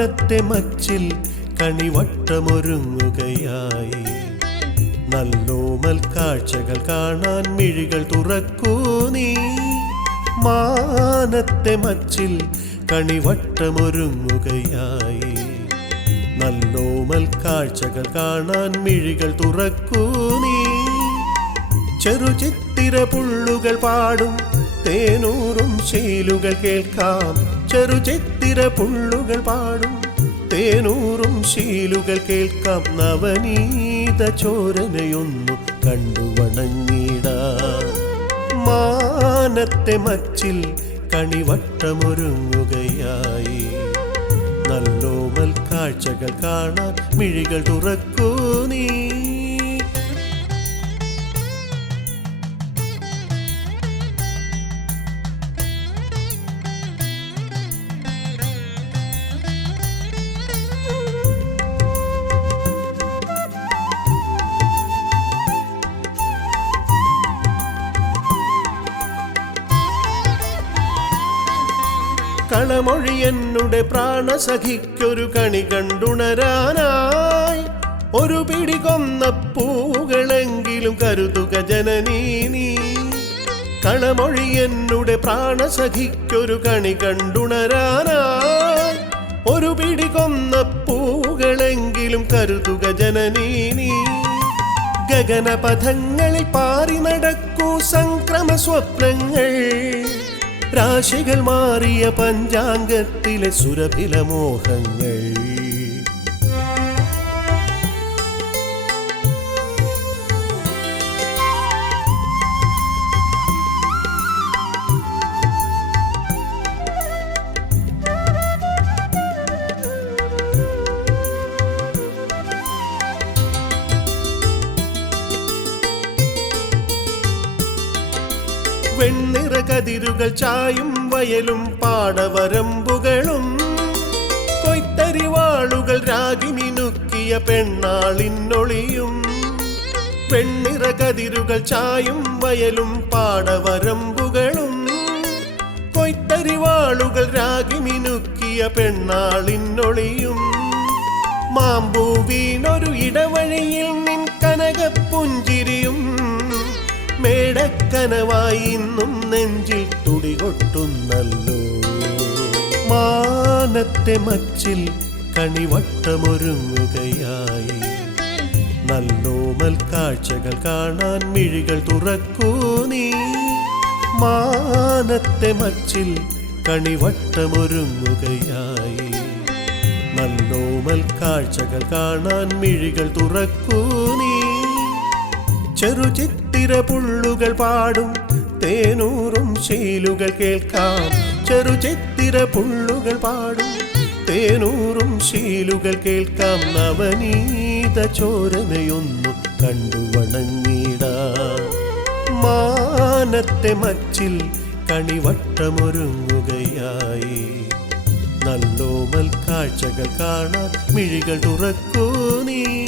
മാനത്തെ മച്ചിൽ കണിവട്ടമൊരുങ്ങുകയായി. നല്ലോമൽ കാഴ്ചകൾ കാണാൻ മിഴികൾ തുറക്കൂ നീ. മാനത്തെ മച്ചിൽ കണിവട്ടമൊരുങ്ങുകയായി. നല്ലോമൽ കാഴ്ചകൾ കാണാൻ മിഴികൾ തുറക്കൂ നീ. ചെറുചിത്തിര പുള്ളുകൾ പാടും തേനൂറും ശീലുകൾ കേൾക്കാം. ചെറുചിത്തിര പുള്ളുകൾ പാടും. തേനൂറും ശീലുകൾ കേൾക്കാം. നവനീത ചോരനയൊന്നു കണ്ടു വണങ്ങിടാ. മാനത്തെ മച്ചിൽ കണിവട്ടമൊരുങ്ങുകയായി. നല്ലോമൽ കാഴ്ചകൾ കാണാൻ മിഴികൾ തുറക്കൂ നീ. കളമൊഴി എന്നുടെ പ്രാണസഖിക്കൊരു കണി കണ്ടുണരാനായി. ഒരു പിടി കൊന്ന പൂവുകളെങ്കിലും കരുതുക ജനനീ നീ. കളമൊഴി എന്നുടെ പ്രാണസഖിക്കൊരു കണി കണ്ടുണരാനായി. ഒരു പിടി കൊന്ന പൂവുകളെങ്കിലും കരുതുക ജനനീ നീ. ഗഗനപഥങ്ങളിൽ പാറി നടക്കൂ സംക്രമ സ്വപ്നങ്ങൾ രാശികൾ മാറിയ പഞ്ചാംഗത്തിലെ സുരഭില മോഹങ്ങൾ. വെണ്ണിറ കതിരുകൾ ചായും വയലും പാടവരമ്പുകളും. കൊയ്ത്തരിവാളുകൾ രാഗിമിനുക്കിയ പെണ്ണാളിന്നൊളിയും വെണ്ണിറ കതിരുകൾ ചായും വയലും പാടവരമ്പുകളും. കൊയ്ത്തരിവാളുകൾ രാഗിമിനുക്കിയ പെണ്ണാളിന്നൊളിയും മാമ്പൂ വീണൊരു ഇടവഴിയിൽ നിൻ കനകപ്പുഞ്ചിരിയും. മേടക്കനവായി തുടികൊട്ടുന്നല്ലോ മാനത്തെ മച്ചിൽ കണിവട്ടമൊരുങ്ങുകയായി. നല്ലോമൽ കാഴ്ചകൾ കാണാൻ മിഴികൾ തുറക്കൂ നീ. മാനത്തെ മച്ചിൽ കണിവട്ടമൊരുങ്ങുകയായി. നല്ലോമൽ കാഴ്ചകൾ കാണാൻ മിഴികൾ തുറക്കൂ നീ. ചെറുചിത്തിര പുള്ളുകൾ പാടും തേനൂറും ശീലുകൾ കേൾക്കാം. ചെറുചിത്തിര പുള്ളുകൾ പാടും. തേനൂറും ശീലുകൾ കേൾക്കാം. നവനീത ചോരനയൊന്നു കണ്ടു വണങ്ങിടാം. മാനത്തെ മച്ചിൽ കണിവട്ടമൊരുങ്ങുകയായി. നല്ലോമൽ കാഴ്ചകൾ കാണാൻ മിഴികൾ തുറക്കൂ നീ.